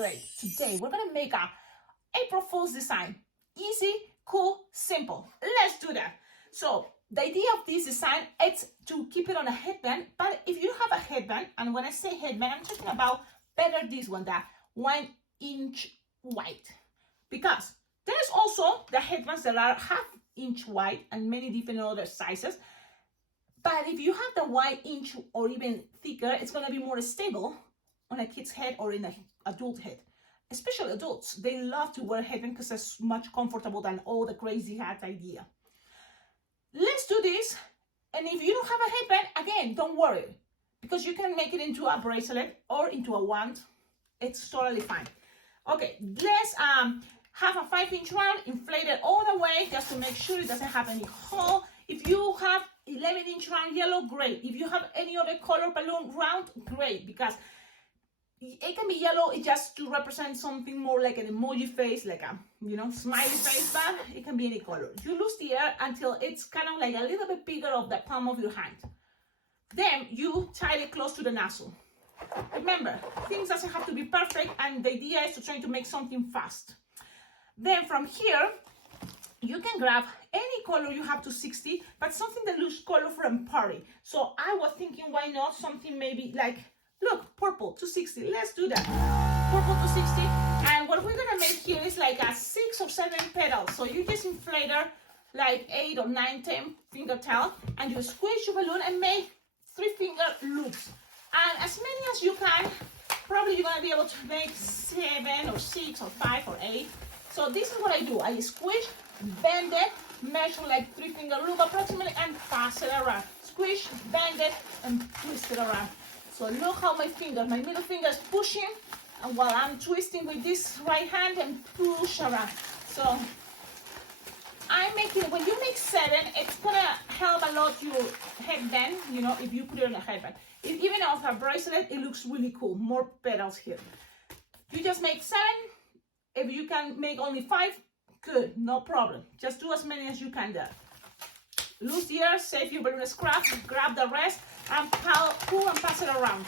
great. Today we're gonna make a April Fool's design. Easy, cool, simple. Let's do that. So the idea of this design is to keep it on a headband, but if you have a headband, and when I say headband, I'm talking about better this one, that 1 inch wide, because there's also the headbands that are half-inch wide and many different other sizes. But if you have the 1 inch or even thicker, it's gonna be more stable on a kid's head or in an adult head. Especially adults, they love to wear headband because it's much comfortable than all the crazy hat idea. Let's do this, and if you don't have a headband, again, don't worry, because you can make it into a bracelet or into a wand. It's totally fine. Okay, let's have a 5-inch round, inflate it all the way just to make sure it doesn't have any hole. If you have 11-inch round yellow, great. If you have any other color balloon round, great, because it can be yellow, it just to represent something more like an emoji face, like a, smiley face, but it can be any color. You lose the air until it's kind of like a little bit bigger of the palm of your hand. Then you tie it close to the nozzle. Remember, things doesn't have to be perfect, and the idea is to try to make something fast. Then from here, you can grab any color you have to 60, but something that looks colorful and party. So I was thinking, why not something maybe like, look, purple 260. Let's do that. Purple 260. And what we're gonna make here is like a 6 or 7 petals. So you just inflate her like 8 or 9, 10 finger tail, and you squeeze your balloon and make 3-finger loops. And as many as you can. Probably you're gonna be able to make 7 or 6 or 5 or 8. So this is what I do. I squish, bend it, measure like 3-finger loop approximately, and pass it around. Squish, bend it, and twist it around. So look how my middle finger is pushing, and while I'm twisting with this right hand and push around. So I'm making, when you make 7, it's gonna help a lot your headband, if you put it on a headband. Even off a bracelet, it looks really cool. More petals here. You just make 7. If you can make only 5, good, no problem. Just do as many as you can there. Loose the air, save your balloon scrap, grab the rest, and pull and pass it around.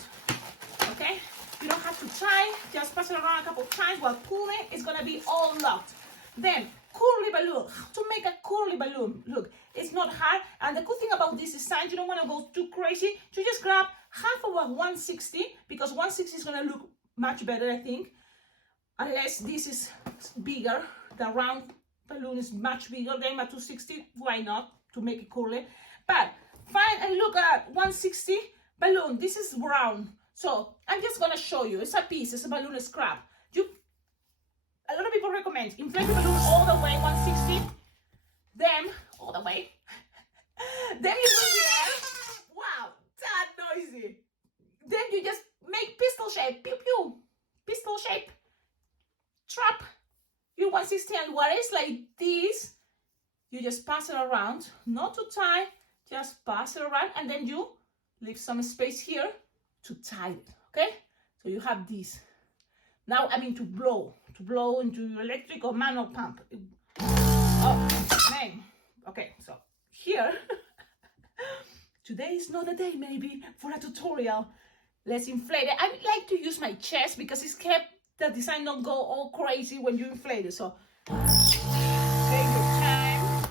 Okay? You don't have to tie, just pass it around a couple times while pulling. It's gonna be all locked. Then, curly balloon. How to make a curly balloon? Look, it's not hard. And the cool thing about this design, you don't want to go too crazy. You just grab half of a 160, because 160 is gonna look much better, I think. Unless this is bigger, the round balloon is much bigger than my 260. Why not? To make it curly. But find and look at 160 balloon. This is round. So I'm just gonna show you. It's a piece, it's a balloon scrap. A lot of people recommend inflate the balloon all the way, 160. Then all the way. Then you do the air. Wow, that noisy. Then you just make pistol shape. Pew pew. Pistol shape. Trap your 160, and what is like this, you just pass it around, not too tight, just pass it around, and then you leave some space here to tie it, okay? So you have this. Now, to blow into your electric or manual pump. Oh, man. Okay, so here, today is not a day maybe for a tutorial. Let's inflate it. I like to use my chest because it's kept the design don't go all crazy when you inflate it. So take your time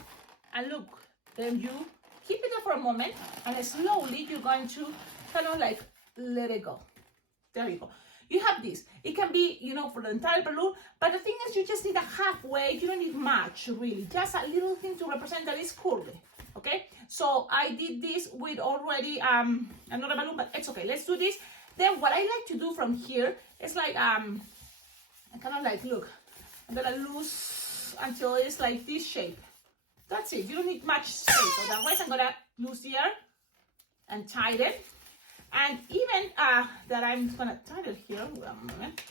and look, then you keep it there for a moment, and slowly you're going to kind of like let it go. There you go. You have this. It can be, for the entire balloon, but the thing is you just need a halfway. You don't need much really, just a little thing to represent that it's curly. Okay, so I did this with already another balloon, but it's okay. Let's do this. Then what I like to do from here is like I kind of like, look, I'm gonna loose until it's like this shape. That's it. You don't need much space. So that way I'm gonna loose the air and tie it. And even that I'm gonna tie it here. Wait a moment.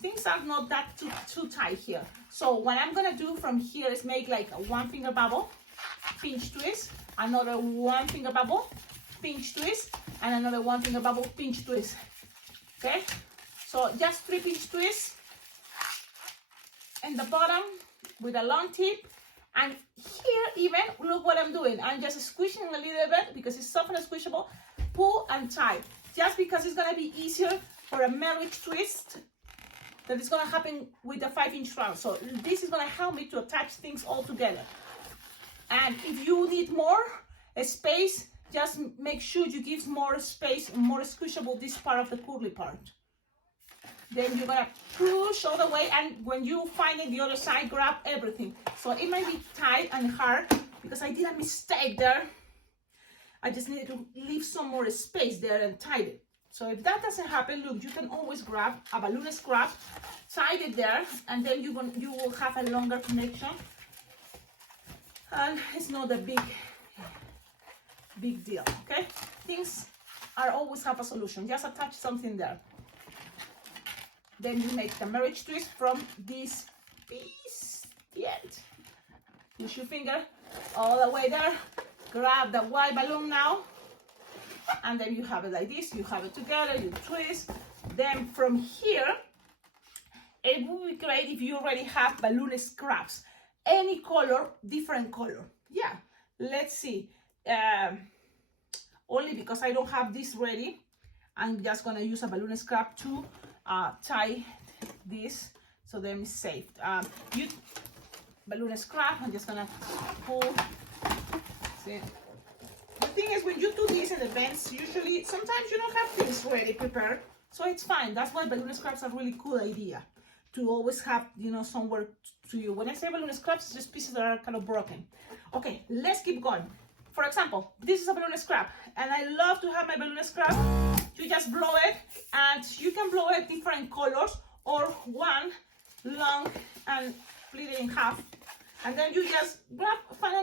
Things are not that too tight here. So what I'm gonna do from here is make like a 1-finger bubble, pinch twist, another 1-finger bubble, pinch twist, and another 1-finger bubble, pinch twist. Okay, so just 3 pinch twists in the bottom with a long tip. And here even, look what I'm doing. I'm just squishing a little bit because it's soft and squishable. Pull and tie, just because it's gonna be easier for a marriage twist that is gonna happen with the 5-inch round. So this is gonna help me to attach things all together. And if you need more space, just make sure you give more space, more squishable this part of the curly part. Then you're gonna push all the way, and when you find it the other side, grab everything. So it might be tight and hard because I did a mistake there. I just needed to leave some more space there and tie it. So if that doesn't happen, look, you can always grab a balloon scrap, tie it there, and then you will have a longer connection. And it's not a big deal, okay? Things are always have a solution. Just attach something there. Then you make the marriage twist from this piece. Yet. Push your finger all the way there. Grab the white balloon now. And then you have it like this. You have it together. You twist. Then from here, it would be great if you already have balloon scraps. Any color, different color. Yeah. Let's see. Only because I don't have this ready, I'm just gonna use a balloon scrap to tie this, so then it's safe. Balloon scrap, I'm just gonna pull. See, the thing is, when you do this in advance, usually sometimes you don't have things ready prepared, so it's fine. That's why balloon scraps are a really cool idea to always have, you know, somewhere to you. When I say balloon scraps, it's just pieces that are kind of broken. Okay, let's keep going. For example, this is a balloon scrap, and I love to have my balloon scrap. You just blow it, and you can blow it different colors, or one long and split it in half, and then you just find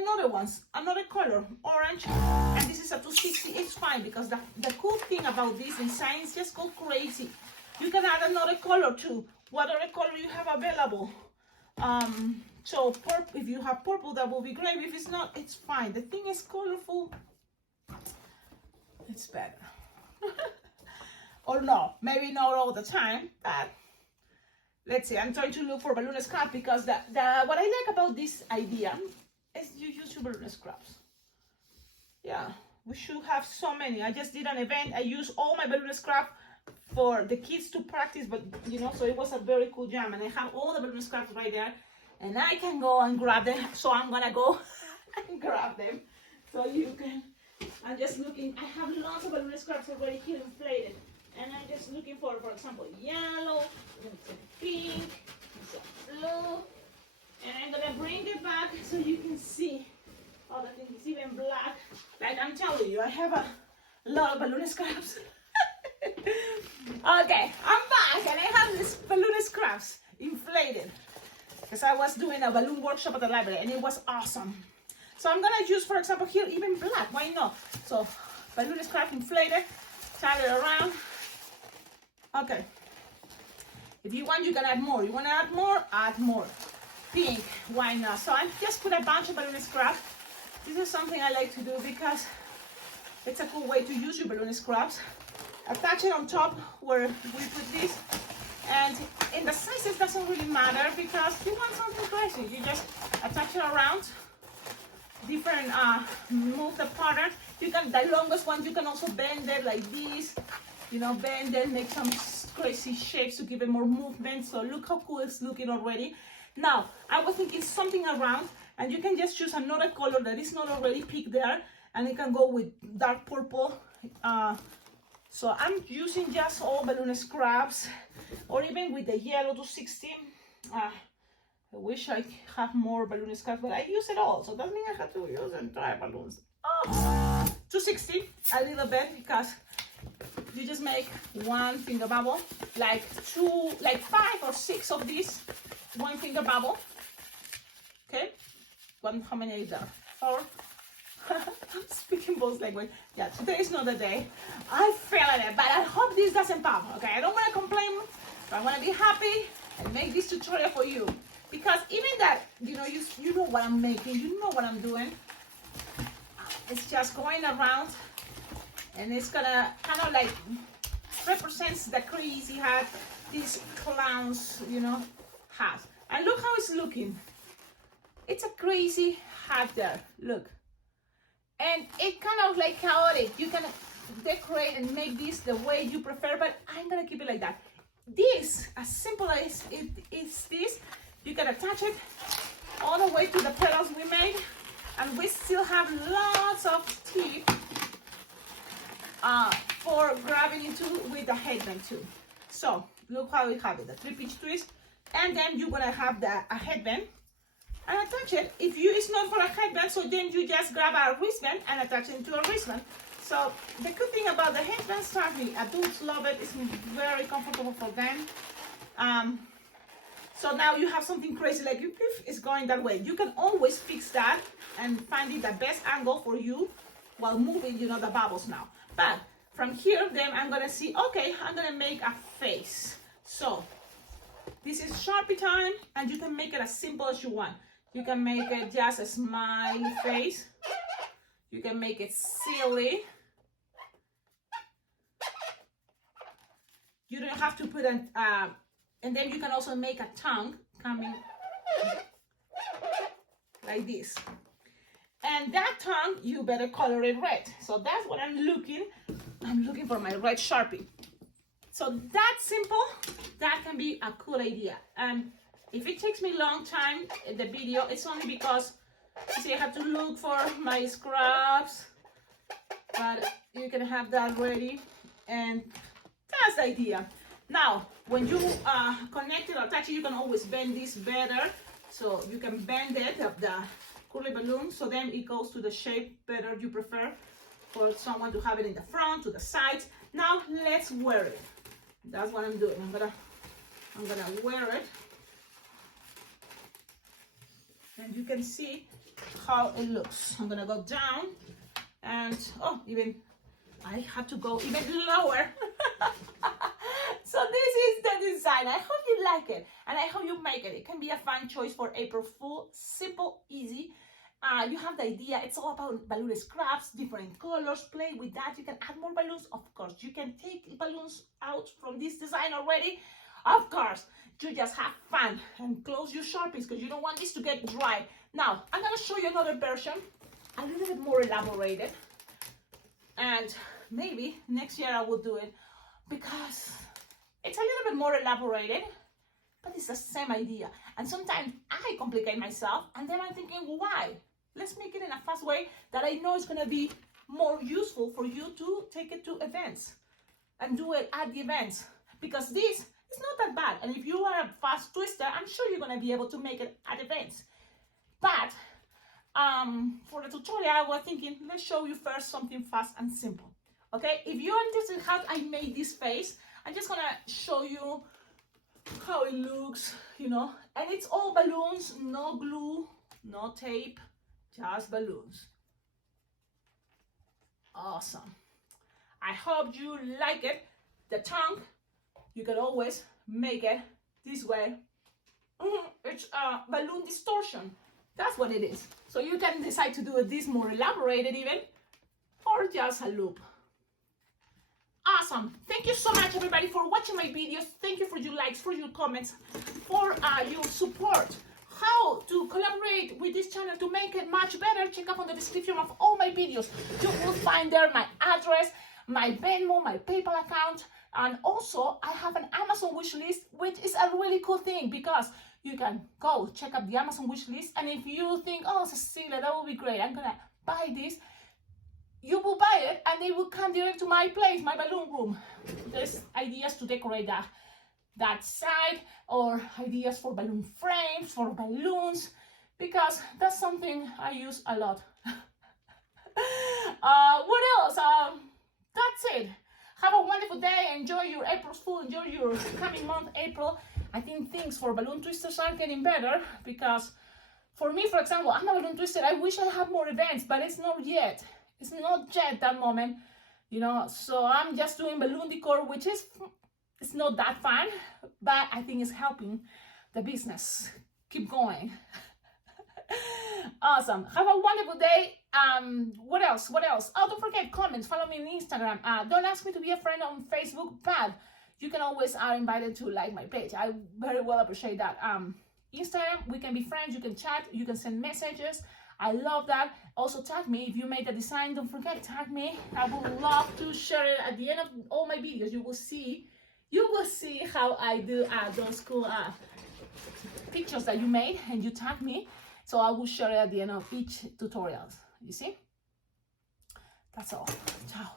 another color, orange, and this is a 260. It's fine, because the cool thing about this design is just go crazy. You can add another color too, whatever color you have available. So if you have purple, that will be great. If it's not, it's fine. The thing is colorful, it's better. Or no, maybe not all the time, but let's see. I'm trying to look for balloon scrap, because what I like about this idea is you use your balloon scraps. Yeah, we should have so many. I just did an event. I used all my balloon scrap for the kids to practice, but you know, so it was a very cool jam, and I have all the balloon scraps right there, and I can go and grab them. So I'm gonna go and grab them, so you can. I'm just looking. I have lots of balloon scraps already here inflated, and I'm just looking for example, yellow, pink, blue, and I'm gonna bring it back so you can see. Oh, the thing is even black. Like I'm telling you, I have a lot of balloon scraps. Okay, I'm back, and I have these balloon scraps inflated because I was doing a balloon workshop at the library, and it was awesome. So I'm gonna use, for example, here even black. Why not? So balloon scrap inflated, tie it around. Okay. If you want, you can add more. You want to add more? Add more. Pink. Why not? So I just put a bunch of balloon scraps. This is something I like to do because it's a cool way to use your balloon scraps. Attach it on top where we put this, and in the sizes doesn't really matter because you want something crazy. You just attach it around different, move the pattern. You can, the longest one, you can also bend it like this, you know, bend it, make some crazy shapes to give it more movement. So look how cool it's looking already. Now I was thinking something around, and you can just choose another color that is not already picked there, and it can go with dark purple. So I'm using just all balloon scraps, or even with the yellow 260. I wish I have more balloon scraps, but I use it all. So that means I have to use entire balloons. Oh, 260 a little bit, because you just make one finger bubble, like 5 or 6 of these, one finger bubble. Okay, how many is there? 4. I'm speaking both language. Yeah, today is not the day. I'm feeling it, but I hope this doesn't pop. Okay, I don't want to complain, but I want to be happy and make this tutorial for you. Because even that, you know, you know what I'm making, you know what I'm doing. It's just going around, and it's gonna kind of like represents the crazy hat these clowns, you know, have. And look how it's looking. It's a crazy hat there. Look. And it kind of like chaotic. You can decorate and make this the way you prefer, but I'm gonna keep it like that. this, as simple as it is this, you can attach it all the way to the petals we made, and we still have lots of tip for grabbing into with the headband too. So look how we have it, the 3-pinch twist, and then you're gonna have a headband and attach it. If it's not for a headband, so then you just grab a wristband and attach it to a wristband. So the good thing about the headbands, certainly adults love it. It's very comfortable for them. So now you have something crazy like it's going that way. You can always fix that and find it the best angle for you while moving, the bubbles now. But from here, then I'm gonna see, okay, I'm gonna make a face. So this is Sharpie time, and you can make it as simple as you want. You can make it just a smiley face. You can make it silly. You don't have to put an, and then you can also make a tongue coming like this. And that tongue, you better color it red. So that's what I'm looking for my red Sharpie. So that simple, that can be a cool idea. And if it takes me a long time in the video, it's only because, you see, I have to look for my scraps, but you can have that ready. And that's the idea. Now, when you connect it or attach it, you can always bend this better. So you can bend it, the curly balloon, so then it goes to the shape better you prefer for someone to have it in the front, to the sides. Now let's wear it. That's what I'm doing. I'm gonna wear it. And you can see how it looks. I'm gonna go down and, even I have to go even lower. So this is the design. I hope you like it and I hope you make it. It can be a fun choice for April Fool. Simple, easy. You have the idea. It's all about balloon scraps, different colors. Play with that. You can add more balloons, of course. You can take balloons out from this design already, of course. You just have fun and close your Sharpies because you don't want this to get dry. Now, I'm going to show you another version, a little bit more elaborated. And maybe next year I will do it because it's a little bit more elaborated, but it's the same idea. And sometimes I complicate myself and then I'm thinking, why? Let's make it in a fast way that I know is going to be more useful for you to take it to events and do it at the events, because this is not that bad. And if you are a fast twister, I'm sure you're going to be able to make it at events. But for the tutorial, I was thinking, let's show you first something fast and simple. Okay, if you're interested in how I made this face, I'm just going to show you how it looks, and it's all balloons, no glue, no tape, just balloons. Awesome. I hope you like it. The tongue, you can always make it this way. It's a balloon distortion. That's what it is. So you can decide to do it this more elaborated even, or just a loop. Awesome. Thank you so much, everybody, for watching my videos. Thank you for your likes, for your comments, for your support. How to collaborate with this channel to make it much better, check out on the description of all my videos. You will find there my address, my Venmo, my PayPal account, and also I have an Amazon wish list, which is a really cool thing because you can go check out the Amazon wish list, and if you think, oh, Cecilia, that would be great, I'm gonna buy this, you will buy it and they will come direct to my place, my balloon room. There's ideas to decorate that side, or ideas for balloon frames, for balloons, because that's something I use a lot. What else? That's it. Have a wonderful day. Enjoy your April Fool. Enjoy your coming month, April. I think things for balloon twisters are getting better because for me, for example, I'm a balloon twister. I wish I had more events, but it's not yet. It's not yet that moment, so I'm just doing balloon decor, which is, it's not that fun, but I think it's helping the business keep going. Awesome. Have a wonderful day. What else? Oh, don't forget, comments. Follow me on Instagram. Don't ask me to be a friend on Facebook, but you can always are invited to like my page. I very well appreciate that. Instagram, we can be friends. You can chat. You can send messages. I love that. Also tag me if you made the design. Don't forget, tag me. I would love to share it at the end of all my videos. You will see you will see how I do those cool pictures that you made and you tag me. So I will share it at the end of each tutorial. You see? That's all. Ciao.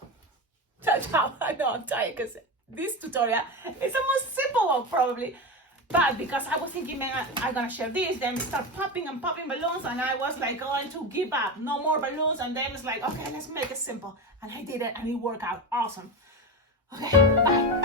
Ciao, ciao. I know I'm tired because this tutorial is the most simple one probably. But because I was thinking, man, I'm gonna share this, then we start popping and popping balloons, and I was like going to give up, no more balloons, and then it's like, okay, let's make it simple. And I did it, and it worked out awesome. Okay, bye.